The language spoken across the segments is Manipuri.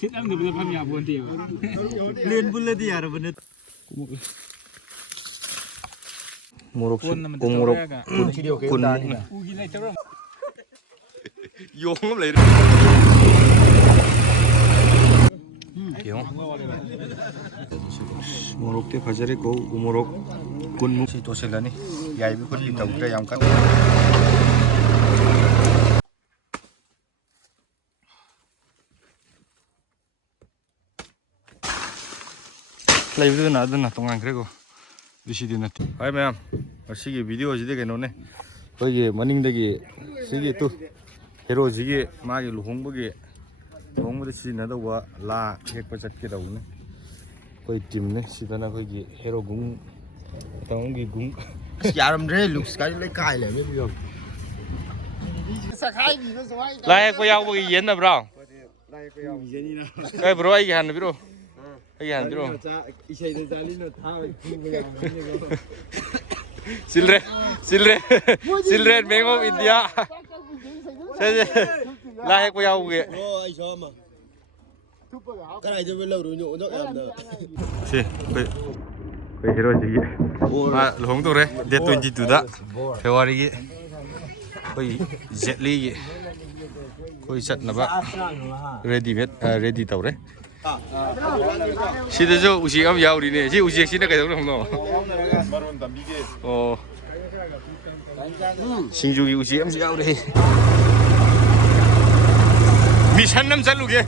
Thích ăn được bây giờ phàm nhà buồn tiểu. Liên buôn lên đi à rồi bên Morok Buồn là mình kun morok kun Ugi này cháu đâu. vô lắm lại kiểu morok te phajare ko morok kun mu si to selani yai bi kholi tau tra yam kan live na aduna tongan krego dishidi na hai ma'am asigi video jide ke none hoye maning dagi sigi tu hero jigi magi luhongbagi luhongbada sijina da wa la hekpa chatke daune koi team ne sidana koi gi hero gung tawongi gung yaram re looks cái lấy cài lại mới được la hekpa yawbagi yen na bro kai bro ai gi han bro ai han bro Children Bank of India la hekpa yawbagi cái này cho bên lâu rồi nhộn nhộn em nữa si koi hero jigi ma luhong to re date 22 da February gi koi jetli gi koi chat na ba ready tawre 시대죠 우식 am 야우리네 지 우식 시대 가정 정도 마론 담비게 신주기 우식 am 야우리 미션 남 잘루게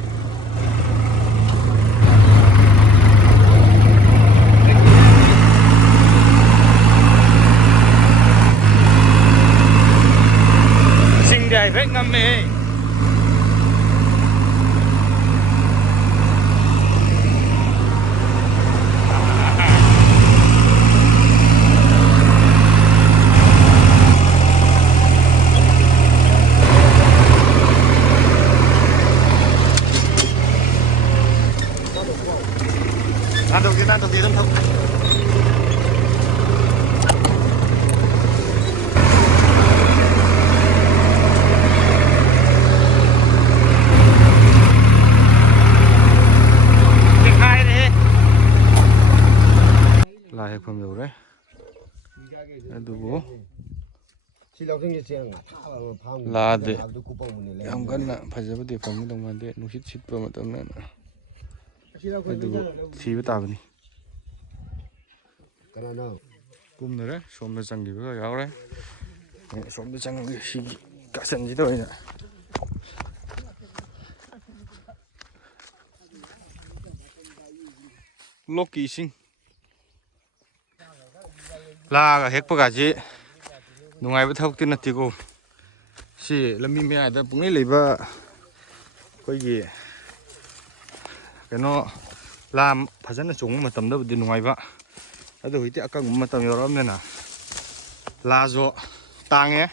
싱대 백 남매 난 더 뒤에 좀 타고 라이프 묘래 두고 라데 ꯌꯥꯝ ꯀꯟꯅ ꯐꯖꯕꯗꯤ ꯐꯪꯒꯗꯧ ꯃꯥꯟꯗꯦ ꯅꯨꯡꯁꯤꯠ ꯁꯤꯠꯄ ꯃꯇꯝꯗ ꯑꯗꯨꯕꯨ ꯊꯤꯕ ꯇꯥꯕꯅꯤ ꯀꯨꯝꯅꯔꯦ ꯁꯣꯝꯗ ꯆꯪꯈꯤꯕꯒ ꯌꯥꯎꯔꯦ ꯁꯣꯝꯗ ꯆꯪꯉꯒ ꯁꯤꯒꯤ ꯀꯥꯆꯟꯁꯤꯗ ꯑꯣꯏꯅ ꯂꯣꯛꯀꯤ ꯏꯁꯤꯡ ꯂꯥꯛꯑꯒ ꯍꯦꯛꯄꯒꯁꯤ ꯅꯨꯡꯉꯥꯏꯕ ꯊꯕꯛꯇꯤ ꯅꯠꯇꯦꯀꯣ ꯁꯤ ꯂꯝꯕꯤ ꯃꯌꯥꯏꯗ ꯄꯨꯡꯂꯩ ꯂꯩꯕ ꯑꯩꯈꯣꯏꯒꯤ ꯀꯩꯅꯣ ꯂꯥ ꯐꯖꯅ ꯆꯣꯡꯕ ꯃꯇꯝꯗꯕꯨꯗꯤ ꯅꯨꯡꯉꯥꯏꯕ ꯑꯗꯨ ꯍꯧꯖꯤꯛꯇꯤ ꯑꯀꯪꯕ ꯃꯇꯝ ꯌꯧꯔꯛꯑꯕꯅꯤꯅ ꯂꯥꯁꯨ ꯇꯥꯡꯉꯦ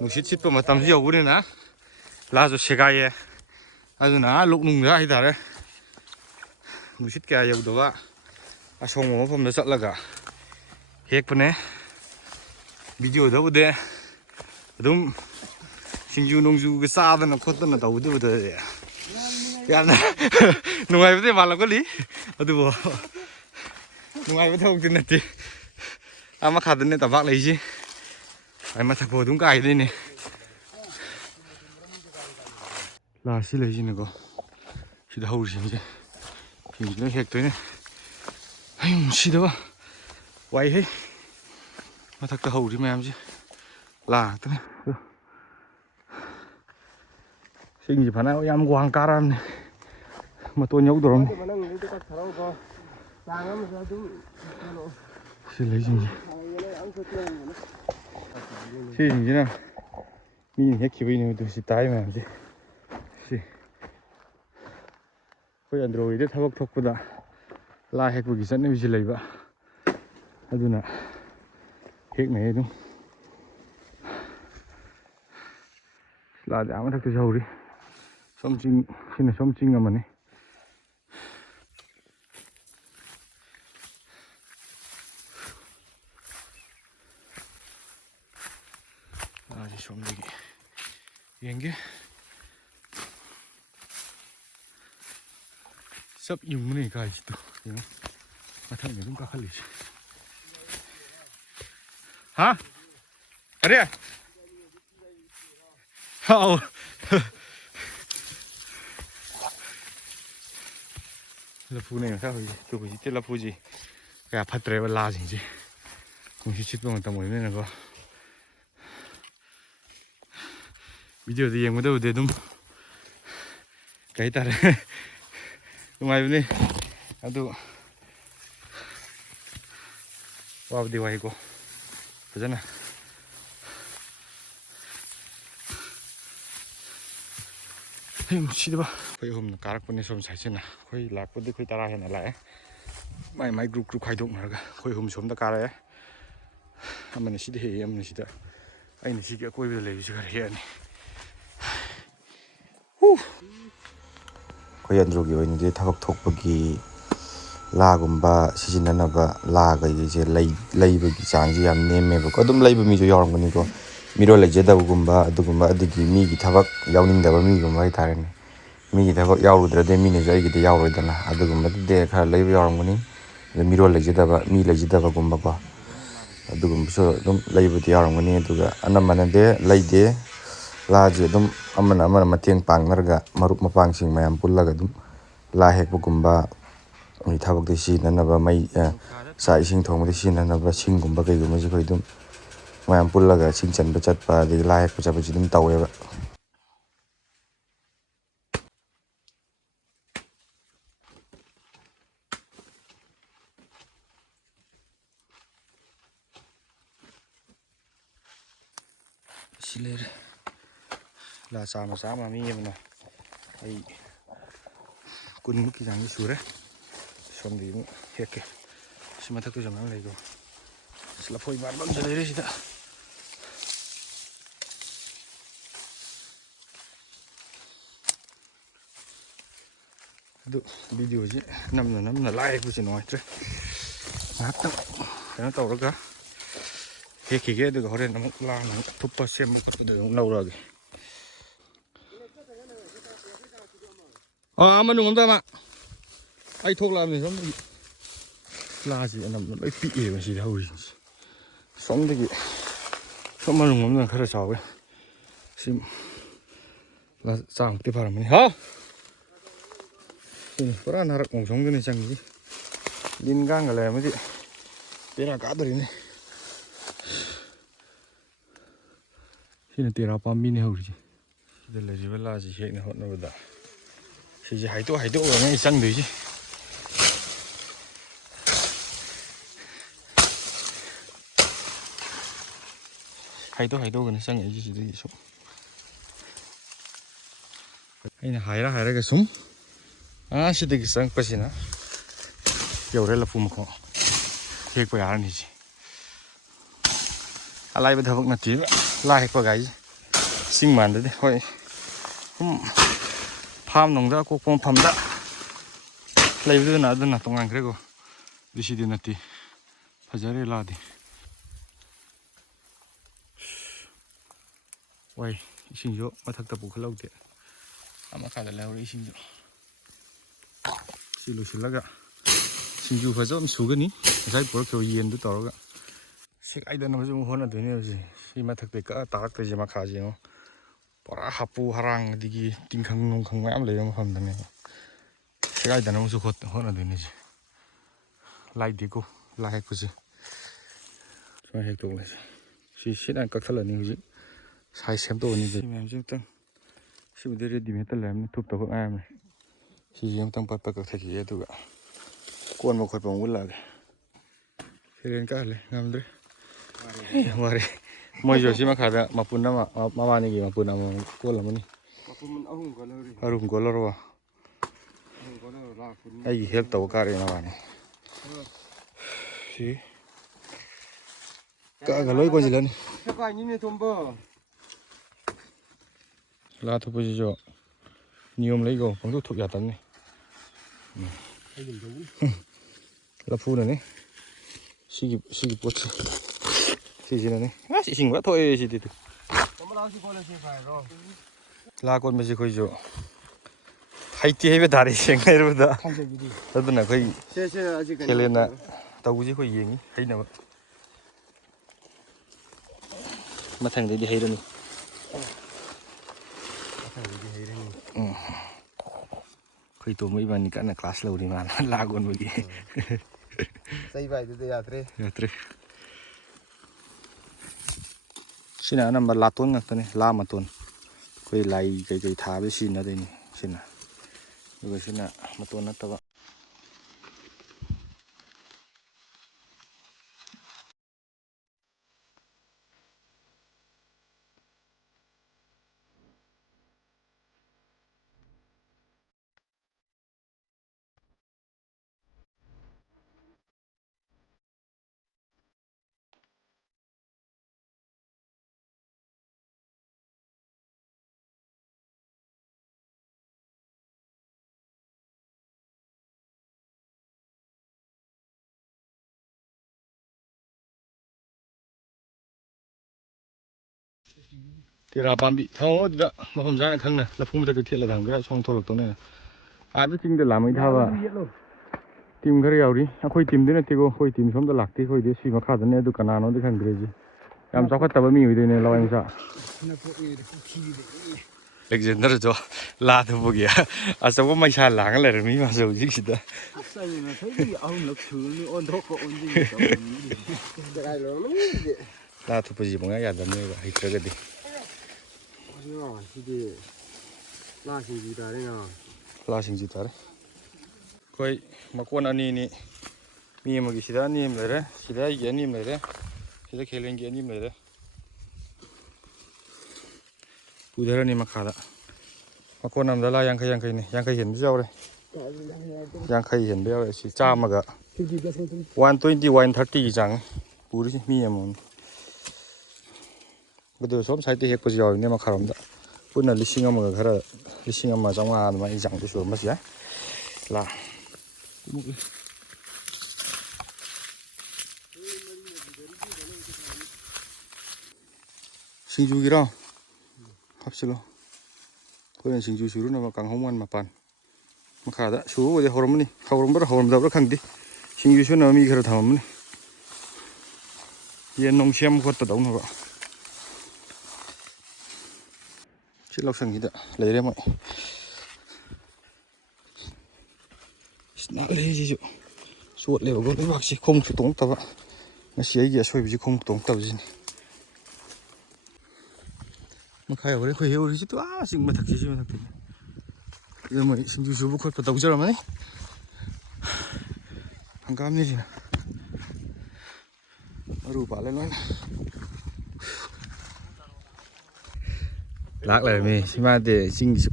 ꯅꯨꯡꯁꯤꯠ ꯁꯤꯠꯄ ꯃꯇꯝꯁꯨ ꯌꯧꯕꯅꯤꯅ ꯂꯥꯁꯨ ꯁꯦꯒꯥꯏꯌꯦ ꯑꯗꯨꯅ ꯂꯣꯛꯅꯨꯡꯗ ꯍꯥꯏꯇꯥꯔꯦ ꯅꯨꯡꯁꯤꯠ ꯀꯌꯥ ꯌꯧꯗꯕ ꯑꯁꯣꯡꯕ ꯃꯐꯝꯗ ꯆꯠꯂꯒ ꯍꯦꯛꯄꯅꯦ ꯚꯤꯗꯤꯑꯣꯗꯕꯨꯗꯤ ꯑꯗꯨꯝ ꯁꯤꯡꯖꯨ ꯅꯣꯡꯖꯨꯒ ꯆꯥꯗꯅ ꯈꯣꯠꯇꯅ ꯇꯧꯕꯗꯨꯕꯨꯗꯤ ꯌꯥꯝꯅ ꯅꯨꯡꯉꯥꯏꯕꯗꯤ ꯃꯥꯜꯂꯛꯀꯅꯤ ꯑꯗꯨꯕꯨ ꯅꯨꯡꯉꯥꯏꯕ ꯊꯕꯛꯇꯤ ꯅꯠꯇꯦ ꯑꯥ ꯃꯈꯥꯗꯅꯦ ꯇꯝꯄꯥꯛ ꯂꯩꯁꯤ ꯑꯩ ꯃꯊꯛꯐꯥꯎ ꯑꯗꯨꯝ ꯀꯥꯏꯗꯣꯏꯅꯦ ꯂꯥꯁꯤ ꯂꯩꯁꯤꯅꯀꯣ ꯁꯤꯗ ꯍꯧꯔꯤꯁꯤꯡꯁꯦ ꯁꯤꯡꯁꯤꯅ ꯍꯦꯛꯇꯣꯏꯅꯦ ꯍꯌꯨꯝ ꯁꯤꯗꯕ ꯋꯥꯏꯍꯩ ꯃꯊꯛꯇ ꯍꯧꯔꯤ ꯃꯌꯥꯝꯁꯦ ꯂꯥꯛꯇꯅꯦ ꯁꯤꯡꯁꯤ ꯐꯅ ꯌꯥꯝ ꯋꯥꯡ ꯀꯥꯔꯛꯑꯕꯅꯦ ꯃꯇꯣꯟ ꯌꯧꯗꯧꯔꯕꯅꯤ ꯁꯤ ꯂꯩꯁꯤꯡꯁꯦ ꯁꯤꯁꯤꯡꯁꯤꯅ ꯃꯤꯅ ꯍꯦꯛꯈꯤꯕꯩꯅꯦ ꯑꯗꯨ ꯁꯤ ꯇꯥꯏ ꯃꯌꯥꯝꯁꯦ ꯁꯤ ꯑꯩꯈꯣꯏ ꯑꯟꯗ꯭ꯔꯣꯒꯤꯗ ꯊꯕꯛ ꯊꯣꯛꯄꯗ ꯂꯥ ꯍꯦꯛꯄꯒꯤ ꯆꯠꯅꯕꯤꯁꯤ ꯂꯩꯕ ꯑꯗꯨꯅ ꯍꯦꯛꯅꯩ ꯑꯗꯨꯝ ꯂꯥꯗꯤ ꯑꯥ ꯃꯊꯛꯇꯁꯨ ꯍꯧꯔꯤ ꯁꯣꯝ ꯆꯤꯡ ꯁꯤꯅ ꯁꯣꯝ ꯆꯤꯡ ꯑꯃꯅꯤ ꯁꯣꯝꯗꯒꯤ ꯌꯦꯡꯒꯦ ꯆꯞ ꯌꯨꯡꯕꯅꯤ ꯀꯥꯏꯁꯤꯗꯣ ꯌꯦꯡꯉꯣ ꯃꯊꯪꯗ ꯑꯗꯨꯝ ꯀꯥꯈꯠꯂꯤꯁꯦ ꯍꯥ ꯑꯔꯦ ꯑꯥꯎ ꯂꯐꯨꯅꯦ ꯉꯁꯥꯏ ꯍꯧꯖꯤꯛꯇꯤ ꯂꯐꯨꯁꯤ ꯀꯌꯥ ꯐꯠꯇ꯭ꯔꯦꯕ ꯂꯥꯁꯤꯡꯁꯦ ꯅꯨꯡꯁꯤꯠ ꯁꯤꯠꯄ ꯃꯇꯝ ꯑꯣꯏꯕꯅꯤꯅꯀꯣ ꯚꯤꯗꯤꯑꯣꯗ ꯌꯦꯡꯕꯗꯕꯨꯗꯤ ꯑꯗꯨꯝ ꯀꯩ ꯍꯥꯏꯇꯥꯔꯦ ꯅꯨꯡꯉꯥꯏꯕꯅꯤ ꯑꯗꯨ ꯋꯥꯕꯗꯤ ꯋꯥꯏꯀꯣ ꯐꯖꯅ ꯁꯤꯗꯕ ꯑꯩꯈꯣꯏ ꯑꯍꯨꯝꯅ ꯀꯥꯔꯛꯄꯅꯦ ꯁꯣꯝ ꯁꯥꯏꯠꯁꯤꯅ ꯑꯩꯈꯣꯏ ꯂꯥꯛꯄꯗꯤ ꯑꯩꯈꯣꯏ 10 ꯍꯦꯟꯅ ꯂꯥꯛꯑꯦ ꯃꯥꯏ ꯒ꯭ꯔꯨꯞ ꯈꯥꯏꯗꯣꯛꯅꯔꯒ ꯑꯩꯈꯣই ꯑꯍꯨꯝ ꯁꯣꯝꯗ ꯀꯥꯔꯛꯑꯦ ꯑꯃꯅ ꯁꯤꯗ ꯍꯦꯛꯑꯦ ꯑꯃꯅ ꯁꯤꯗ ꯑꯩꯅ ꯁꯤꯒꯤ ꯑꯀꯣꯏꯕꯗ ꯂꯩꯕꯁꯤ ꯈꯔ ꯍꯦꯛꯑꯅꯤ ꯑꯩꯈꯣꯏ ꯑꯟꯗ꯭ꯔꯣꯒꯤ ꯑꯣꯏꯅꯗꯤ ꯊꯕꯛ ꯊꯣꯛꯄꯒꯤ ꯂꯥꯒꯨꯝꯕ ꯁꯤꯖꯤꯟꯅꯅꯕ ꯂꯥ ꯀꯩꯀꯩꯁꯦ ꯂꯩꯕꯒꯤ ꯆꯥꯡꯁꯦ ꯌꯥꯝ ꯅꯦꯝꯃꯦꯕꯀꯣ ꯑꯗꯨꯝ ꯂꯩꯕ ꯃꯤꯁꯨ ꯌꯥꯎꯔꯝꯒꯅꯤꯀꯣ ꯃꯤꯔꯣꯜ ꯂꯩꯖꯗꯕꯒꯨꯝꯕ ꯑꯗꯨꯒꯨꯝꯕ ꯑꯗꯒꯤ ꯃꯤꯒꯤ ꯊꯕꯛ ꯌꯥꯎꯅꯤꯡꯗꯕ ꯃꯤꯒꯨꯝꯕ ꯍꯥꯏꯇꯥꯔꯦꯅꯦ ꯃꯤꯒꯤ ꯊꯕꯛ ꯌꯥꯎꯔꯨꯗ꯭ꯔꯗꯤ ꯃꯤꯅꯁꯨ ꯑꯩꯒꯤꯗꯤ ꯌꯥꯎꯔꯣꯏꯗꯅ ꯑꯗꯨꯒꯨꯝꯕꯗꯨꯗꯤ ꯈꯔ ꯂꯩꯕ ꯌꯥꯎꯔꯝꯒꯅꯤ ꯑꯗ ꯃꯤꯔꯣꯜ ꯂꯩꯖꯗꯕ ꯃꯤ ꯂꯩꯖꯗꯕꯒꯨꯝꯕꯀꯣ ꯑꯗꯨꯒꯨꯝꯕꯁꯨ ꯑꯗꯨꯝ ꯂꯩꯕꯗꯤ ꯌꯥꯎꯔꯝꯒꯅꯤ ꯑꯗꯨꯒ ꯑꯅꯝꯕꯅꯗꯤ ꯂꯩꯗꯦ ꯂꯥꯁꯦ ꯑꯗꯨꯝ ꯑꯃꯅ ꯃꯇꯦꯡ ꯄꯥꯡꯅꯔꯒ ꯃꯔꯨꯞ ꯃꯄꯥꯡꯁꯤꯡ ꯃꯌꯥꯝ ꯄꯨꯜꯂꯒ ꯑꯗꯨꯝ ꯂꯥ ꯍꯦꯛꯄꯒꯨꯝꯕ ꯊꯕꯛꯇ ꯁꯤꯖꯤꯟꯅꯅꯕ ꯃꯩ ꯆꯥꯛ ꯏꯁꯤꯡ ꯊꯣꯡꯕꯗ ꯁꯤꯖꯤꯟꯅꯅꯕ ꯁꯤꯡꯒꯨꯝꯕ ꯀꯩꯒꯨꯝꯕꯁꯦ ꯑꯩꯈꯣꯏ ꯑꯗꯨꯝ ꯃꯌꯥꯝ ꯄꯨꯜꯂꯒ ꯁꯤꯡ ꯆꯟꯕ ꯆꯠꯄ ꯑꯗꯒꯤ ꯂꯥ ꯍꯦꯛꯄ ꯆꯠꯄꯁꯤ ꯑꯗꯨꯝ ꯇꯧꯋꯦꯕ ꯁꯤ ꯂꯩꯔꯦ ꯂꯥ ꯃꯆꯥ ꯑꯃ ꯃꯤ ꯑꯃꯅ ꯑꯩ 10ꯃꯨꯛꯀꯤ ꯆꯥꯡꯗꯤ ꯁꯨꯔꯦ ꯁꯣꯝꯗꯒꯤ ꯑꯃꯨꯛ ꯍꯦꯛꯀꯦ ꯁꯤ ꯃꯊꯛꯇꯁꯨ ꯃꯌꯥꯝ ꯂꯩꯀꯣ ꯂꯐꯣꯏ ꯃꯥꯟꯕ ꯑꯃꯁꯨ ꯂꯩꯔꯦ ꯁꯤꯗ ꯑꯗꯨ ꯚꯤꯗꯤꯑꯣꯁꯤ ꯅꯝꯅ ꯂꯥ ꯍꯦꯛꯄꯁꯤ ꯅꯨꯡꯉꯥꯏꯇ꯭ꯔꯦ ꯉꯥꯏꯍꯥꯛꯇꯪ ꯀꯩꯅꯣ ꯇꯧꯔꯒ ꯍꯦꯛꯈꯤꯒꯦ ꯑꯗꯨꯒ ꯍꯣꯔꯦꯟ ꯑꯃꯨꯛ ꯂꯥꯅ ꯊꯨꯞꯄ ꯁꯦꯝꯕ ꯈꯣꯠꯄꯗꯨ ꯑꯃꯨꯛ ꯂꯧꯔꯛꯑꯒꯦ ꯃꯅꯨꯡ ꯑꯃ ꯑꯩ ꯊꯣꯛꯂꯛꯑꯕꯅꯤ ꯁꯣꯝꯗꯒꯤ ꯂꯥꯁꯤ ꯑꯅꯝꯕꯅ ꯂꯣꯏ ꯄꯤꯛꯑꯦꯕ ꯁꯤꯗ ꯍꯧꯔꯤꯁꯤꯡꯁꯦ ꯁꯣꯝꯗꯒꯤ ꯁꯣꯝ ꯃꯅꯨꯡ ꯑꯃꯅ ꯈꯔ ꯆꯥꯎꯋꯦ ꯁꯤ ꯆꯥꯃꯨꯛꯇꯤ ꯐꯔꯝꯃꯅꯤ ꯍꯥ ꯁꯤꯅꯤ ꯄꯨꯔꯥ ꯅꯥꯔꯛ ꯃꯣꯡꯁꯣꯡꯗꯅꯤ ꯆꯪꯉꯤ ꯂꯤꯟ ꯀꯥꯡꯒ ꯂꯩꯔꯝꯃꯗꯤ ꯕꯦꯔꯥ ꯀꯥꯗꯣꯔꯤꯅꯤ ꯁꯤꯅ ꯇꯦꯔꯥ ꯄꯥꯝꯕꯤꯅꯤ ꯍꯧꯔꯤꯁꯦ ꯁꯤꯗ ꯂꯩꯔꯤꯕ ꯂꯥꯁꯤ ꯍꯦꯛꯅ ꯍꯣꯠꯅꯕꯗ ꯁꯤꯁꯦ ꯍꯥꯏꯗꯣꯛꯑꯒꯅꯦ ꯑꯩ ꯆꯪꯗꯣꯏꯁꯤ ꯍꯥꯏꯗꯣꯛꯑꯒꯅꯦ ꯆꯪꯉꯛꯏꯁꯤ ꯁꯤꯗꯒꯤ ꯁꯨꯝ ꯑꯩꯅ ꯍꯥꯏꯔꯒ ꯁꯨꯝ ꯁꯤꯗꯒꯤ ꯆꯪꯉꯛꯄꯁꯤꯅ ꯌꯧꯔꯦ ꯂꯐꯨ ꯃꯈꯣꯡ ꯍꯦꯛꯄ ꯌꯥꯔꯅꯤ ꯁꯤ ꯑꯂꯥꯏꯕ ꯊꯕꯛ ꯅꯠꯇꯦꯕ ꯂꯥ ꯍꯦꯛꯄ ꯒꯥꯏꯁꯦ ꯆꯤꯡ ꯃꯥꯟꯗꯗꯤ ꯍꯣꯏ ꯁꯨꯝ ꯐꯥꯝ ꯅꯨꯡꯗ ꯑꯀꯣꯛꯄ ꯃꯐꯝꯗ ꯂꯩꯕꯗꯨꯅ ꯑꯗꯨꯅ ꯇꯣꯉꯥꯟꯈ꯭ꯔꯦꯀꯣ ꯑꯗꯨ ꯁꯤꯗꯤ ꯅꯠꯇꯦ ꯐꯖꯔꯦ ꯂꯥꯗꯤ ꯋꯥꯏ ꯏꯁꯤꯡꯁꯨ ꯃꯊꯛꯇ ꯄꯨꯈꯠꯍꯧꯗꯦ ꯃꯈꯥꯗ ꯂꯩꯍꯧꯔꯦ ꯏꯁꯤꯡꯁꯨ ꯁꯤ ꯂꯣꯏꯁꯤꯜꯂꯒ ꯁꯤꯡꯖꯨ ꯐꯖꯅ ꯁꯨꯒꯅꯤ ꯉꯁꯥꯏ ꯄꯨꯔꯛꯈꯤꯕ ꯌꯦꯟꯗꯨ ꯇꯧꯔꯒ ꯁꯦꯒꯥꯏꯗꯅꯕꯁꯨ ꯑꯃꯨꯛ ꯍꯣꯠꯅꯗꯣꯏꯅꯦ ꯍꯧꯖꯤꯛ ꯁꯤ ꯃꯊꯛꯇꯩ ꯀꯛꯑ ꯇꯥꯔꯛꯇꯣꯏꯁꯦ ꯃꯈꯥꯁꯦ ꯌꯦꯡꯉꯣ ꯄꯨꯔꯥ ꯍꯥꯄꯨ ꯍꯔꯥꯡ ꯑꯗꯒꯤ ꯇꯤꯡꯈꯪ ꯅꯨꯡꯈꯪ ꯃꯌꯥꯝ ꯂꯩꯕ ꯃꯐꯝꯗꯅꯦ ꯁꯦꯒꯥꯏꯗꯅꯕꯁꯨ ꯍꯣꯠꯅꯗꯣꯏꯅꯦ ꯁꯤ ꯂꯥꯏꯗꯦꯀꯣ ꯂꯥ ꯍꯦꯛꯄꯁꯦ ꯁꯨꯃꯥꯏꯅ ꯍꯦꯛꯇꯣꯛꯂꯁꯤ ꯁꯤ ꯁꯤꯠ ꯀꯛꯊꯠꯂꯅꯤ ꯍꯧꯖꯤꯛ ꯁꯥꯏꯖ ꯁꯦꯝꯗꯣꯛꯑꯅꯤ ꯁꯤ ꯃꯌꯥꯝꯁꯤ ꯑꯃꯨꯛꯇꯪ ꯁꯤꯕꯨꯗꯤ ꯔꯦꯗꯤꯃꯦꯗꯇ ꯂꯩꯔꯝꯅꯤ ꯊꯨꯞꯇꯕ ꯉꯥꯏꯔꯝꯅꯤ ꯁꯤꯁꯦ ꯑꯃꯨꯛꯇꯪ ꯄꯠ ꯀꯛꯊꯠꯈꯤꯒꯦ ꯑꯗꯨꯒ ꯀꯣꯟꯕ ꯈꯣꯠꯄ ꯑꯃꯨꯛ ꯎꯠꯂꯛꯑꯒꯦ ꯁꯦꯔꯦꯟ ꯀꯥꯍꯜꯂꯦ ꯉꯝꯗ꯭ꯔꯦ ꯋꯥꯔꯦ ꯃꯣꯏꯁꯨ ꯁꯤ ꯃꯈꯥꯗ ꯃꯄꯨꯟ ꯑꯃ ꯃꯕꯥꯅꯤꯒꯤ ꯃꯄꯨꯟ ꯑꯃꯃꯨꯛ ꯀꯣꯜꯂꯝꯃꯅꯤ ꯑꯍꯨꯝ ꯀꯣꯜꯂꯔꯣ ꯑꯩꯒꯤ ꯍꯦꯜꯞ ꯇꯧꯕ ꯀꯥꯔꯦ ꯃꯕꯥꯅꯤ ꯁꯤ ꯀꯛꯑꯒ ꯂꯣꯏ ꯀꯣꯟꯁꯤꯜꯂꯅꯤ ꯂꯥ ꯊꯨꯞꯄꯁꯤꯁꯨ ꯅꯤꯌꯣꯝ ꯂꯩꯀꯣ ꯄꯪꯊꯨꯞ ꯊꯨꯞ ꯌꯥꯗꯕꯅꯤ ꯂꯐꯨꯅꯅꯤ ꯁꯤꯒꯤ ꯄꯣꯠꯁꯦ ꯁꯤꯁꯤꯅꯅꯤ ꯑꯁ ꯏꯁꯤꯡ ꯄꯨꯔꯥ ꯊꯣꯛꯑꯦ ꯁꯤꯗꯤ ꯂꯥ ꯀꯣꯟꯕꯁꯤ ꯑꯩꯈꯣꯏꯁꯨ ꯍꯩꯇꯦ ꯍꯩꯕ ꯇꯥꯔꯦ ꯁꯦꯡꯅ ꯍꯥꯏꯔꯕꯗ ꯊꯥꯡꯖꯕꯤꯗꯤ ꯑꯗꯨꯅ ꯑꯩꯈꯣꯏ ꯁꯦ ꯑꯁꯤ ꯀꯩꯅꯣ ꯍꯦꯂꯦꯟꯅ ꯇꯧꯕꯁꯤ ꯑꯩꯈꯣꯏ ꯌꯦꯡꯉꯤ ꯍꯩꯅꯕ ꯃꯊꯪꯗꯩꯗꯤ ꯍꯩꯔꯅꯤ ꯑꯩꯈꯣꯏ ꯇꯣꯝꯕ ꯏꯕꯥꯅꯤ ꯀꯟꯅ ꯀ꯭ꯂꯥꯁ ꯂꯧꯔꯤ ꯃꯥꯅ ꯂꯥꯒꯣꯟꯕꯒꯤ ꯆꯩ ꯄꯥꯏꯗꯨꯗ ꯌꯥꯗ꯭ꯔꯦ ꯌꯥꯗ꯭ꯔꯦ ꯁꯤꯅ ꯑꯅꯝꯕ ꯂꯥꯇꯣꯟ ꯉꯥꯛꯇꯅꯤ ꯂꯥ ꯃꯇꯣꯟ ꯑꯩꯈꯣꯏ ꯂꯥꯏ ꯀꯩꯀꯩ ꯊꯥꯕꯗ ꯁꯤꯖꯤꯟꯅꯗꯣꯏꯅꯤ ꯁꯤꯅ ꯑꯗꯨꯒ ꯁꯤꯅ ꯃꯇꯣꯟ ꯅꯠꯇꯕ ꯇꯦꯔꯥ ꯄꯥꯝꯕꯤ ꯊꯥꯎ ꯑꯗꯨꯗ ꯃꯐꯝ ꯆꯥꯅ ꯈꯪꯅ ꯂꯐꯨ ꯃꯊꯛꯇ ꯊꯦꯠꯂꯒ ꯊꯝꯒ꯭ꯔꯦ ꯁꯣꯡ ꯊꯣꯛꯂꯛꯇꯧꯅꯦ ꯑꯥꯗ ꯆꯤꯡꯗ ꯂꯥꯃꯩ ꯊꯥꯕ ꯇꯤꯝ ꯈꯔ ꯌꯥꯎꯔꯤ ꯑꯩꯈꯣꯏ ꯇꯤꯝꯗꯤ ꯅꯠꯇꯦꯀꯣ ꯑꯩꯈꯣꯏ ꯇꯤꯝ ꯁꯣꯝꯗ ꯂꯥꯛꯇꯦ ꯑꯩꯈꯣꯏꯗꯤ ꯁꯤ ꯃꯈꯥꯗꯅꯦ ꯑꯗꯨ ꯀꯅꯥꯅꯣꯗꯤ ꯈꯪꯗ꯭ꯔꯦꯁꯤ ꯌꯥꯝ ꯆꯥꯎꯈꯠꯇꯕ ꯃꯤ ꯑꯣꯏꯗꯣꯏꯅꯦ ꯂꯋꯥꯏ ꯃꯆꯥ ꯑꯦꯛꯖꯦꯟꯗꯔꯗꯣ ꯂꯥꯗꯕꯒꯤ ꯑꯆꯧꯕ ꯃꯩꯁꯥ ꯂꯥꯡꯉ ꯂꯩꯔꯝꯃꯤ ꯃꯥꯁꯨ ꯍꯧꯖꯤꯛꯁꯤꯗ ꯂꯥ ꯊꯨꯞꯄꯁꯤ ꯄꯪꯌꯥ ꯌꯥꯗꯕꯅꯦꯕ ꯍꯩꯇ꯭ꯔꯒꯗꯤ ꯁꯤꯗꯤ ꯂꯥꯁꯤꯡꯁꯤ ꯇꯥꯔꯦꯅ ꯂꯥꯁꯤꯡꯁꯤ ꯇꯥꯔꯦ ꯑꯩꯈꯣꯏ ꯃꯀꯣꯟ ꯑꯅꯤꯅꯤ ꯃꯤ ꯑꯃꯒꯤ ꯁꯤꯗ ꯑꯅꯤ ꯑꯃ ꯂꯩꯔꯦ ꯁꯤꯗ ꯑꯩꯒꯤ ꯑꯅꯤ ꯑꯃ ꯂꯩꯔꯦ ꯁꯤꯗ ꯈꯦꯂꯦꯟꯒꯤ ꯑꯅꯤ ꯑꯃ ꯂꯩꯔꯦ ꯄꯨꯊꯔꯅꯤ ꯃꯈꯥꯗ ꯃꯀꯣꯟ ꯑꯃꯗ ꯂꯥ ꯌꯥꯡꯈꯩ ꯌꯥꯡꯈꯩꯅꯤ ꯌꯥꯡꯈꯩ ꯍꯦꯟꯕꯁꯨ ꯌꯥꯎꯔꯦ ꯌꯥꯡꯈꯩ ꯍꯦꯟꯕ ꯌꯥꯎꯔꯦ ꯁꯤ ꯆꯥꯝꯃꯒ 120 130ꯒꯤ ꯆꯥꯡ ꯄꯨꯔꯤꯁꯤ ꯃꯤ ꯑꯃꯃꯝ ꯑꯗꯨ ꯁꯣꯝ ꯁꯥꯏꯗꯇ ꯍꯦꯛꯄꯁꯨ ꯌꯥꯎꯔꯤꯅꯦ ꯃꯈꯥꯔꯣꯝꯗ ꯄꯨꯟꯅ 1,000ꯒ ꯈꯔ 1,500 ꯑꯗꯨꯃꯥꯏꯅ ꯆꯥꯡꯗ ꯁꯨꯔꯝꯕꯁꯨ ꯌꯥꯏ ꯂꯥ ꯁꯤꯡꯖꯨꯒꯤꯔꯣ ꯍꯥꯞꯆꯤꯜꯂꯣ ꯑꯩꯈꯣꯏꯅ ꯁꯤꯡꯖꯨ ꯁꯨꯔꯨꯅꯕ ꯀꯥꯡꯍꯧ ꯃꯄꯥꯟ ꯃꯈꯥꯗ ꯁꯨꯕꯕꯨꯗꯤ ꯍꯧꯔꯝꯃꯅꯤ ꯍꯧꯔꯝꯕ꯭ꯔꯥ ꯍꯧꯔꯝꯗꯕ꯭ꯔꯥ ꯈꯪꯗꯦ ꯁꯤꯡꯖꯨ ꯁꯨꯅꯕ ꯃꯤ ꯈꯔ ꯊꯝꯃꯝꯃꯅꯤ ꯌꯦꯟ ꯅꯨꯡ ꯁꯦꯝꯕ ꯈꯣꯠꯄ ꯇꯧꯅꯕ ꯁꯤ ꯂꯧꯁꯪꯁꯤꯗ ꯂꯩꯔꯦ ꯃꯣꯏ ꯅꯥꯜꯂꯦ ꯁꯤꯁꯨ ꯆꯣꯠꯂꯦꯕ ꯂꯩꯕꯥꯛꯁꯤ ꯈꯣꯡꯁꯨ ꯇꯣꯡꯉꯛꯇꯕ ꯉꯁꯤ ꯑꯩꯒꯤ ꯑꯁꯣꯏꯕꯁꯤ ꯈꯣꯡ ꯇꯣꯡꯉꯛꯇꯕꯁꯤꯅꯤ ꯃꯈꯥ ꯌꯧꯔꯦ ꯑꯩꯈꯣꯏ ꯍꯦꯛꯎꯔꯤꯁꯤ ꯆꯤꯡ ꯃꯊꯛꯁꯤ ꯁꯤ ꯃꯊꯛꯇꯅꯤ ꯑꯗꯨ ꯃꯣꯏ ꯁꯤꯡꯖꯨ ꯁꯨꯕ ꯈꯣꯠꯄ ꯇꯧꯖꯔꯝꯃꯅꯤ ꯍꯪꯒꯥꯝꯅꯤ ꯁꯤꯅ ꯃꯔꯨ ꯄꯥꯜꯂꯦ ꯂꯣꯏꯅ ꯂꯥꯛ ꯂꯩꯔꯝꯃꯤ ꯁꯤꯃꯥꯗꯤ ꯆꯤꯡꯒꯤꯁꯨ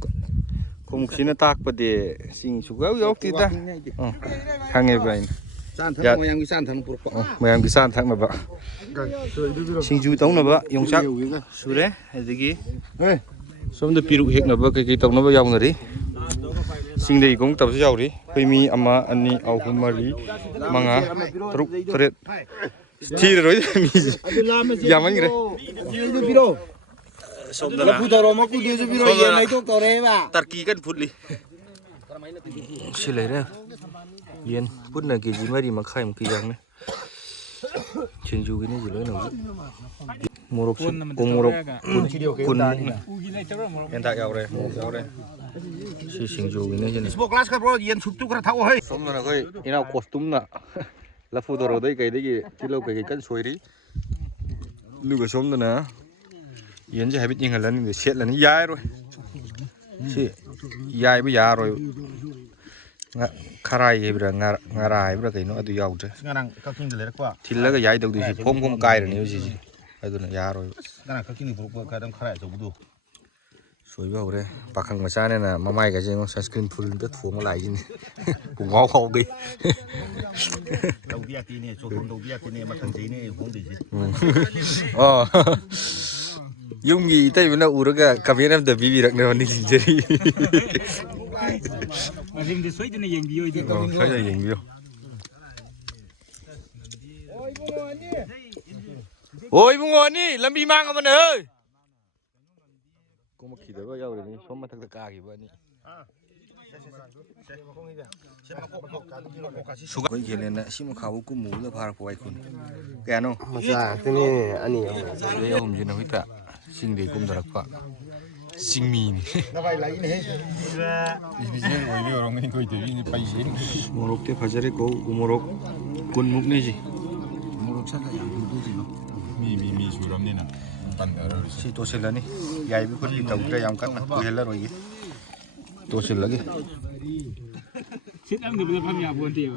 ꯈꯣꯡꯎꯞꯁꯤꯅ ꯇꯥꯛꯄꯗꯤ ꯆꯤꯡ ꯁꯨꯛꯌꯥꯎ ꯌꯥꯎꯔꯛꯇꯦꯗ ꯈꯪꯉꯦꯕ ꯑꯩꯅ ꯃꯌꯥꯝꯒꯤ ꯆꯥꯅ ꯊꯛꯅꯕ ꯄꯨꯔꯛꯄ ꯃꯌꯥꯝꯒꯤ ꯆꯥꯅ ꯊꯛꯅꯕ ꯁꯤꯡꯖꯨ ꯇꯧꯅꯕ ꯌꯣꯡꯆꯥꯛ ꯁꯨꯔꯦ ꯑꯗꯒꯤ ꯁꯣꯝꯗ ꯄꯤꯔꯨꯛ ꯍꯦꯛꯅꯕ ꯀꯩꯀꯩ ꯇꯧꯅꯕ ꯌꯥꯎꯅꯔꯤ ꯆꯤꯡꯗꯒꯤ ꯀꯨꯝꯃꯛꯇꯕꯁꯨ ꯌꯥꯎꯔꯤ ꯑꯩꯈꯣꯏ ꯃꯤ 1 2 3 4 5 6 7 ꯊꯤꯔꯔꯣꯏ ꯃꯤꯁꯦ ꯌꯥꯝꯃꯟꯈ꯭ꯔꯦ ꯁꯣꯝꯗꯅ ꯇꯔꯀꯤ ꯀꯟꯅ ꯐꯨꯠꯂꯤ ꯁꯤ ꯂꯩꯔꯦ ꯌꯦꯟ ꯄꯨꯟꯅ ꯀꯦꯖꯤ 3.5 ꯆꯥꯡꯅꯤ ꯁꯤꯡꯖꯨꯒꯤꯅꯤ ꯂꯣꯏꯅ ꯍꯧꯖꯤꯛ ꯃꯣꯔꯣꯛꯁꯨ ꯃꯣꯔꯣꯛ 10 ꯍꯦꯟꯇꯥꯛ ꯌꯥꯎꯔꯦ ꯃꯣꯔꯣꯛ ꯌꯥꯎꯔꯦ ꯁꯤ ꯁꯤꯡꯖꯨꯒꯤꯅꯤ ꯁꯤꯅꯤ ꯌꯦꯟ ꯁꯨꯞꯇꯨ ꯈꯔ ꯊꯥꯛꯑꯣ ꯁꯣꯝꯗꯅ ꯑꯩꯈꯣꯏ ꯏꯅꯥꯎ ꯀꯣꯁꯇꯨꯝꯅ ꯂꯐꯨ ꯊꯣꯔꯣꯗꯩ ꯀꯩꯗꯒꯤ ꯇꯤꯜꯍꯧ ꯀꯩꯀꯩ ꯀꯟꯅ ꯁꯣꯏꯔꯤ ꯑꯗꯨꯒ ꯁꯣꯝꯗꯅ ꯌꯦꯟꯁꯦ ꯍꯥꯏꯐꯦꯠ ꯌꯦꯡꯍꯜꯂꯅꯤ ꯁꯦꯠꯂꯅꯤ ꯌꯥꯔꯣꯏ ꯁꯤ ꯌꯥꯏꯕ ꯌꯥꯔꯣꯏ ꯈꯔꯥꯏ ꯍꯥꯏꯕ꯭ꯔꯥ ꯉꯥꯔꯥ ꯍꯥꯏꯕ꯭ꯔꯥ ꯀꯩꯅꯣ ꯑꯗꯨ ꯌꯥꯎꯗ꯭ꯔꯦ ꯉꯔꯥꯡ ꯀꯛꯆꯤꯡꯗ ꯂꯩꯔꯛꯄ ꯊꯤꯜꯂꯒ ꯌꯥꯏꯗꯧꯗꯣꯏꯁꯤ ꯐꯣꯝ ꯀꯥꯏꯔꯅꯦꯕ ꯁꯤꯁꯦ ꯑꯗꯨꯅ ꯌꯥꯔꯣꯏꯕ ꯉꯔꯥꯡ ꯀꯛꯆꯤꯡꯗ ꯄꯨꯔꯛꯄ ꯈꯔ ꯈꯔ ꯑꯆꯧꯕꯗꯣ ꯁꯣꯏꯕ ꯍꯧꯔꯦ ꯄꯥꯈꯪ ꯃꯆꯥꯅꯦꯅ ꯃꯃꯥꯏꯒꯁꯦ ꯁꯟꯁꯀ꯭ꯔꯤꯟ ꯐꯨꯜꯗ ꯊꯣꯡꯉ ꯂꯥꯛꯏꯁꯤꯅꯤ ꯄꯨꯡꯉꯥꯎ ꯉꯥꯎꯒꯩ ꯂꯧꯕꯤ ꯌꯥꯇꯦꯅꯦ ꯆꯣꯊꯣꯟ ꯂꯧꯕꯤ ꯌꯥꯇꯦꯅꯦ ꯃꯊꯪ ꯆꯍꯤꯅꯦ ꯍꯣꯡꯗꯣꯏꯁꯦ ꯑꯣ ꯌꯨꯝꯒꯤ ꯏꯇꯩꯃꯅ ꯎꯔꯒ ꯀꯃꯦꯟ ꯑꯝꯇ ꯄꯤꯕꯤꯔꯛꯅꯕ ꯅꯤꯡꯁꯤꯡꯖꯔꯤ ꯃꯁꯤꯡꯗꯤ ꯁꯣꯏꯗꯅ ꯌꯦꯡꯕꯤꯌꯨ ꯁꯣꯏꯗꯅ ꯌꯦꯡꯕꯤꯌꯨ ꯍꯣꯏ ꯏꯕꯨꯡꯉꯣ ꯑꯅꯤ ꯂꯝꯕꯤ ꯃꯥꯡꯉꯕꯅꯦ ꯍꯣꯏ ꯀꯨꯝꯃꯛꯈꯤꯗꯕ ꯌꯥꯎꯔꯤꯅꯤ ꯁꯣꯝ ꯃꯊꯛꯇ ꯀꯥꯈꯤꯕ ꯑꯅꯤ suka koi khelen na sima khawu ku mu la phar poi kun kano masa kini ani le om jina hita sing de kum darak pa sing mi ni morok te phajare ko umorok kun muk ne ji mi suramnina si to selani yai bi kun tau tra yam kan na ko hela roi to sel lagi Sit am de pam ya bon dia.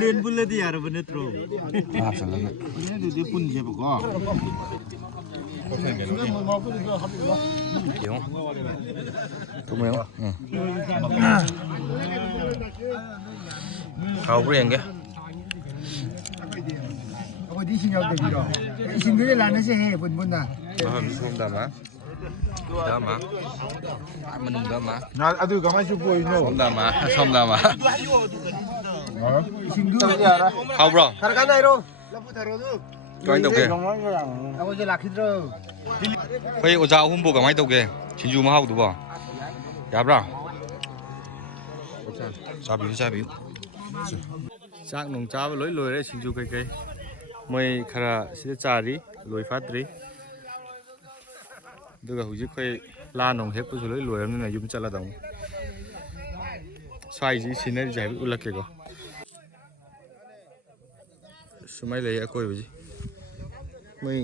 len bulla di yar bane tro ah sel lagi ini dia pun je pokok yo tu mo yo kau beri yang ke ako di sinyaw de biro isindire lana se he bun bun na som dama dama menung dama 나 아들 가만히 좀 보이노 som dama sindu yara kau bro karkan na ro lapu tharo du kau ini ke ako je lakhidro kau oja ahum bo kau itu ke sinju mahau tu ba ya bro sabi sak nong cha loi loi re sinju kai kai moi khara sida chari loi fatri duga huji khoi la nong hek pu loi loi ram na yum chala dang sai ji scenery jai ulak ke go sumai le akoi buji moi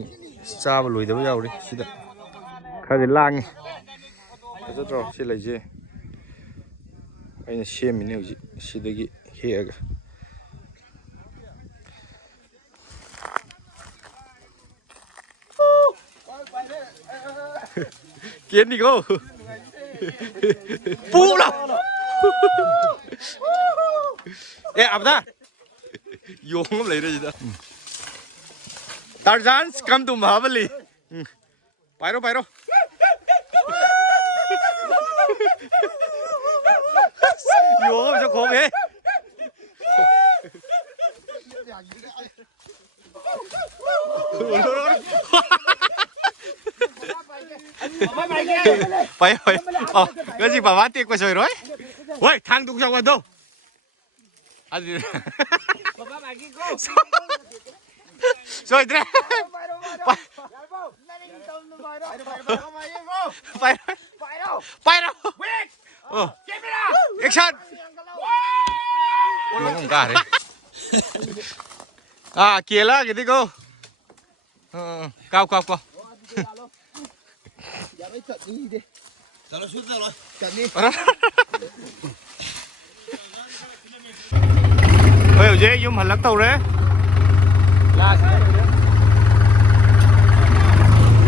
cha ba loi da ba yaw ri sida khari lang ka tro si lai je aina shemi ne huji sidagi hega kiến đi cô pu đâu ê ập ra vô không lấy ra gì đó Tarzan come to Mahabali bay đâu vô không cho khổ thế phải cái gì bảo bán tiền qua rồi đấy ôi thằng đụng vào đâu à gì rồi đấy phải đâu action ôi không cả đấy à kia là cái gì cô cao ya bai chat ni de Kalau sudah loh. chat ni ôi dễ dùng hành lắc tàu đấy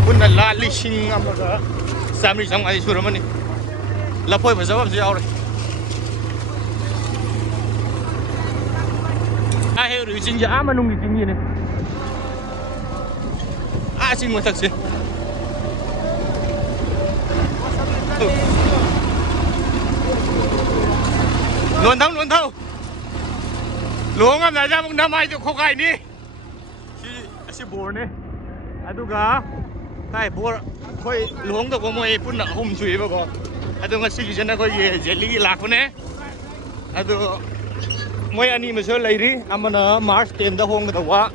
quân là la lịch sinh âm đó sam đi trong ai xuống mà nè là phơi phải giáo gì ao đấy ai hiểu được sinh giá mà nung gì sinh gì này à sinh một thật sự luôn thâu luôn ngắm lại ra một năm ai cho khó gai đi si bor nè aduga tai bor khoi luong to ko moi pun na hum chui ba ko adunga si jana ko ye jelly lak ne adu moi ani ma so lai ri amana March 10 da hong da wa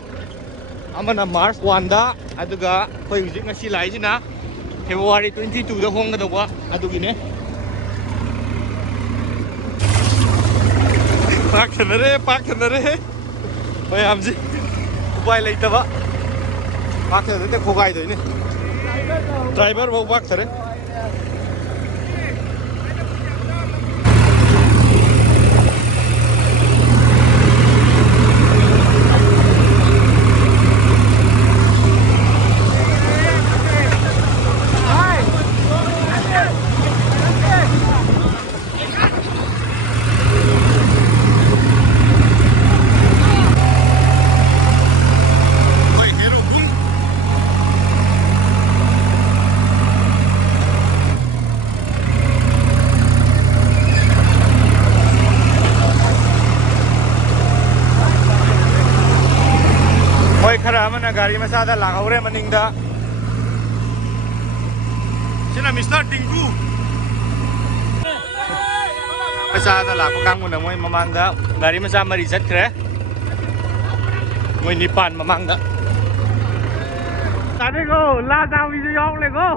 amana March 1 da aduga khoi hujik ngasi lai sina February 22 da hong da wa adugi ne pak thanare mai am ji upai lai ta ba pak thanare te khogai doi ne driver wo pak thare khara mana gari masada lagaure maningda sina Mr. Dinku ꯃꯆꯥꯗ ꯂꯥꯛꯄ ꯀꯥꯡꯕꯨꯅ ꯃꯣꯏ ꯃꯃꯥꯡꯗ ꯒꯥꯔꯤ ꯃꯆꯥ ꯃꯔꯤ ꯆꯠꯈ꯭ꯔꯦ ꯃꯣꯏ ꯅꯤꯄꯥꯟ ꯃꯃꯥꯡꯗ ꯇꯥꯗꯦꯀꯣ ꯂꯥ ꯆꯥꯕꯤꯁꯨ ꯌꯥꯎꯔꯦꯀꯣ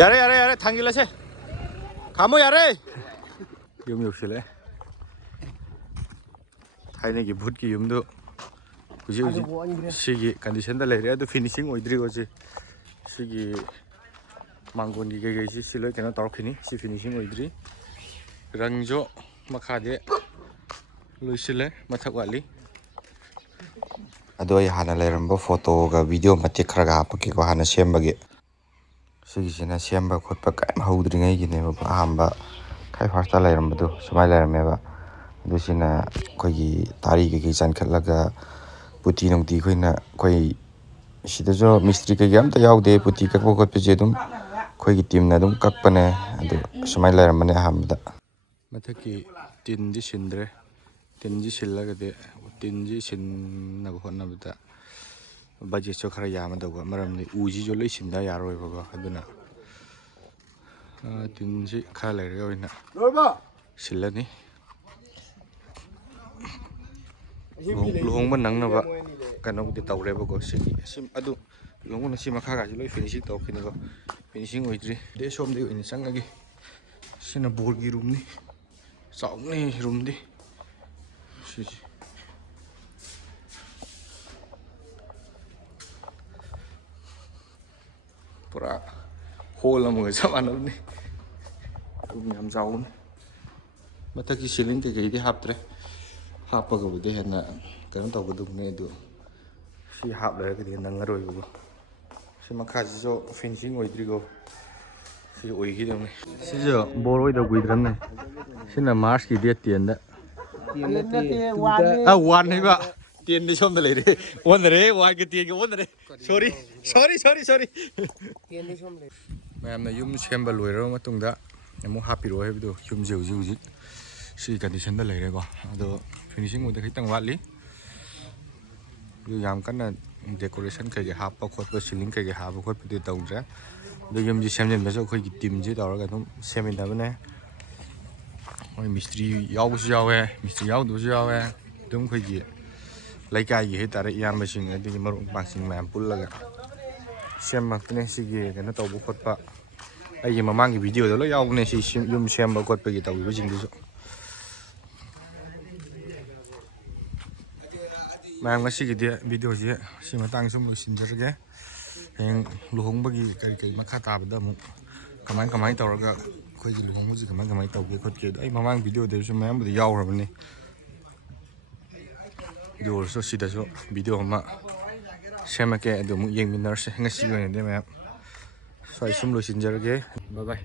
야래 야래 야래 당길라세 가모 야래 юм 욕실래 타이네기 붓기 юм도 그지 시기 컨디션다 레레도 피니싱 오이드리고지 시기 망곤기 게게시 실로 केना तौरखिनी सी फिनिशिंग ओइद्री रंगजो मखादे लुइसिले मथक वाली ꯑꯗꯣ ꯑꯩ ꯍꯥꯟꯅ ꯂꯩꯔꯝꯕ ꯐꯣꯇꯣꯒ ꯚꯤꯗꯤꯑꯣ ꯃꯇꯦꯛ ꯈꯔꯒ ꯍꯥꯞꯄꯛꯀꯦꯀꯣ ꯍꯥꯟꯅ ꯁꯦꯝꯕꯒꯤ ꯁꯤꯒꯤꯁꯤꯅ ꯁꯦꯝꯕ ꯈꯣꯠꯄ ꯀꯔꯤꯝ ꯍꯧꯗ꯭ꯔꯤꯉꯩꯒꯤꯅꯦꯕ ꯑꯍꯥꯟꯕ ꯈꯥꯏ ꯐꯥꯔꯁꯇ ꯂꯩꯔꯝꯕꯗꯣ ꯁꯨꯃꯥꯏꯅ ꯂꯩꯔꯝꯃꯦꯕ ꯑꯗꯨ ꯁꯤꯅ ꯑꯩꯈꯣꯏꯒꯤ ꯇꯥꯔꯤ ꯀꯩꯀꯩ ꯆꯟꯈꯠꯂꯒ ꯄꯨꯇꯤ ꯅꯨꯡꯇꯤ ꯑꯩꯈꯣꯏ ꯁꯤꯗꯁꯨ ꯃꯤꯁꯇ꯭ꯔꯤ ꯀꯩꯀꯩ ꯑꯝꯇ ꯌꯥꯎꯗꯦ ꯄꯨꯇꯤ ꯀꯛꯄ ꯈꯣꯠꯄꯁꯦ ꯑꯗꯨꯝ ꯑꯩꯈꯣꯏꯒꯤ ꯇꯤꯝꯅ ꯑꯗꯨꯝ ꯀꯛꯄꯅꯦ ꯑꯗꯨ ꯁꯨꯃꯥꯏꯅ ꯂꯩꯔꯝꯕꯅꯦ ꯑꯍꯥꯟꯕꯗ ꯃꯊꯛꯀꯤ ꯇꯤꯟꯗꯤ ꯁꯤꯟꯗ꯭ꯔꯦ ꯇꯤꯟꯁꯤ ꯁꯤꯜꯂꯒꯗꯤ ꯇꯤꯟꯁꯤ ꯁꯤꯟꯅꯕ ꯍꯣꯠꯅꯕꯗ ꯕꯖꯦꯠꯁꯨ ꯈꯔ ꯌꯥꯝꯃꯗꯧꯕ ꯃꯔꯝꯗꯤ ꯎꯁꯤꯁꯨ ꯂꯣꯏ ꯁꯤꯟꯗ ꯌꯥꯔꯣꯏꯕꯀꯣ ꯑꯗꯨꯅ ꯇꯤꯟꯁꯤ ꯈꯔ ꯂꯩꯔꯒ ꯑꯣꯏꯅ ꯁꯤꯜꯂꯅꯤ ꯂꯨꯍꯣꯡꯕ ꯅꯪꯅꯕ ꯀꯩꯅꯣꯕꯨꯗꯤ ꯇꯧꯔꯦꯕꯀꯣ ꯁꯤꯒꯤ ꯑꯗꯨ ꯂꯨꯍꯣꯡꯕꯅ ꯁꯤ ꯃꯈꯥꯒꯁꯤ ꯂꯣꯏ ꯐꯤꯅꯤꯁꯤꯡ ꯇꯧꯔꯛꯈꯤꯅꯤꯀꯣ ꯐꯤꯅꯤꯁꯤꯡ ꯑꯣꯏꯗ꯭ꯔꯤ ꯗꯦ ꯁꯣꯝꯗꯒꯤ ꯑꯣꯏꯅ ꯆꯪꯉꯒꯦ ꯁꯤꯅ ꯕꯣꯔꯒꯤ ꯔꯨꯝꯅꯤ ꯆꯥꯎꯅꯤ ꯔꯨꯝꯗꯤ ꯁꯤꯁꯤ ꯄꯨꯔꯥ ꯍꯣꯜ ꯑꯃꯒ ꯆꯞ ꯃꯥꯟꯅꯕꯅꯤ ꯔꯨꯝ ꯌꯥꯝ ꯆꯥꯎꯕꯅꯤ ꯃꯊꯛꯀꯤ ꯁꯤꯂꯤꯡ ꯀꯩꯀꯩꯗꯤ ꯍꯥꯞꯇ꯭ꯔꯦ ꯍꯥꯞꯄꯒꯕꯨꯗꯤ ꯍꯦꯟꯅ ꯀꯩꯅꯣ ꯇꯧꯒꯗꯕꯅꯤ ꯑꯗꯨ ꯁꯤ ꯍꯥꯞꯂꯔꯒꯗꯤ ꯅꯪꯉꯔꯣꯏꯕꯀꯣ ꯁꯤ ꯃꯈꯥꯁꯤꯁꯨ ꯐꯤꯅꯤꯁꯤꯡ ꯑꯣꯏꯗ꯭ꯔꯤꯀꯣ ꯁꯤ ꯑꯣꯏꯈꯤꯗꯕꯅꯤ ꯁꯤꯁꯨ ꯕꯣꯔ ꯑꯣꯏꯗ ꯀꯨꯏꯗ꯭ꯔꯕꯅꯤ ꯁꯤꯅ ꯃꯥꯔꯁꯀꯤ ꯗꯦꯠ 10ꯗ ꯋꯥꯟ ꯍꯥꯏꯕ 10ꯗꯤ ꯁꯣꯝꯗ ꯂꯩꯔꯦ ꯑꯣꯟꯅꯔꯦ ꯋꯥꯟꯒ 10ꯒ ꯑꯣꯟꯅꯔꯦ ꯁꯣꯔꯤ ꯃꯌꯥꯝꯅ ꯌꯨꯝ ꯁꯦꯝꯕ ꯂꯣꯏꯔꯕ ꯃꯇꯨꯡꯗ ꯑꯃꯨꯛ ꯍꯥꯞꯄꯤꯔꯛꯑꯣ ꯍꯥꯏꯕꯗꯣ ꯌꯨꯝꯁꯦ ꯍꯧꯖꯤꯛ ꯁꯤ ꯀꯟꯗꯤꯁꯟꯗ ꯂꯩꯔꯦꯀꯣ ꯑꯗꯣ ꯐꯤꯅꯤꯁꯤꯡ ꯑꯣꯏꯗ ꯈꯤꯇꯪ ꯋꯥꯠꯂꯤ ꯑꯗꯨ ꯌꯥꯝ ꯀꯟꯅ ꯗꯦꯀꯣꯔꯦꯁꯟ ꯀꯩꯀꯩ ꯍꯥꯞꯄ ꯈꯣꯠꯄ ꯁꯤꯂꯤꯡ ꯀꯩꯀꯩ ꯍꯥꯞꯄ ꯈꯣꯠꯄꯗꯤ ꯇꯧꯗ꯭ꯔꯦ ꯑꯗꯣ ꯌꯨꯝꯁꯤ ꯁꯦꯝꯖꯤꯟꯕꯁꯨ ꯑꯩꯈꯣꯏꯒꯤ ꯇꯤꯝꯁꯤ ꯇꯧꯔꯒ ꯑꯗꯨꯝ ꯁꯦꯝꯃꯤꯟꯅꯕꯅꯦ ꯃꯣꯏ ꯃꯤꯁꯇ꯭ꯔꯤ ꯌꯥꯎꯕꯁꯨ ꯌꯥꯎꯋꯦ ꯃꯤꯁꯇ꯭ꯔꯤ ꯌꯥꯎꯗꯕꯁꯨ ꯌꯥꯎꯋꯦ ꯑꯗꯨꯝ ꯑꯩꯈꯣꯏꯒꯤ ꯂꯩꯀꯥꯏꯒꯤ ꯍꯥꯏꯇꯥꯔꯦ ꯏꯌꯥꯝꯕꯁꯤꯡ ꯑꯗꯒꯤ ꯃꯔꯨꯞ ꯃꯄꯥꯡꯁꯤꯡ ꯃꯌꯥꯝ ꯄꯨꯜꯂꯒ ꯁꯦꯝꯃꯛꯇꯅꯦ ꯁꯤꯒꯤ ꯀꯩꯅꯣ ꯇꯧꯕ ꯈꯣꯠꯄ ꯑꯩꯒꯤ ꯃꯃꯥꯡꯒꯤ ꯚꯤꯗꯤꯑꯣꯗ ꯂꯣꯏ ꯌꯥꯎꯕꯅꯦ ꯁꯤ ꯌꯨꯝ ꯁꯦꯝꯕ ꯈꯣꯠꯄꯒꯤ ꯇꯧꯔꯤꯕꯁꯤꯡꯗꯨꯁꯨ ꯃꯌꯥꯝ ꯉꯁꯤꯒꯤꯗꯤ ꯚꯤꯗꯤꯑꯣꯁꯦ ꯁꯤ ꯃꯇꯥꯡ ꯁꯨꯝ ꯂꯣꯏꯁꯤꯟꯖꯔꯒꯦ ꯍꯌꯦꯡ ꯂꯨꯍꯣꯡꯕꯒꯤ ꯀꯔꯤ ꯃꯈꯥ ꯇꯥꯕꯗ ꯑꯃꯨꯛ ꯀꯃꯥꯏ ꯇꯧꯔꯒ ꯑꯩꯈꯣꯏꯒꯤ ꯂꯨꯍꯣꯡꯕꯁꯤ ꯀꯃꯥꯏ ꯇꯧꯒꯦ ꯈꯣꯠꯀꯦ ꯑꯩ ꯃꯃꯥꯡ ꯚꯤꯗꯤꯑꯣꯗꯁꯨ ꯃꯌꯥꯝꯕꯨꯗꯤ ꯌꯥꯎꯈ꯭ꯔꯕꯅꯤ ꯑꯗꯨ ꯑꯣꯏꯔꯁꯨ ꯁꯤꯗꯁꯨ ꯚꯤꯗꯤꯑꯣ ꯑꯃ ꯁꯦꯝꯃꯛꯀꯦ ꯑꯗꯨ ꯑꯃꯨꯛ ꯌꯦꯡꯃꯤꯟꯅꯔꯁꯦ ꯉꯁꯤꯒꯤ ꯑꯣꯏꯅꯗꯤ ꯃꯌꯥꯝ ꯁ꯭ꯋꯥꯏ ꯁꯨꯝ ꯂꯣꯏꯁꯤꯟꯖꯔꯒꯦ ꯕꯥꯏ ꯕꯥꯏ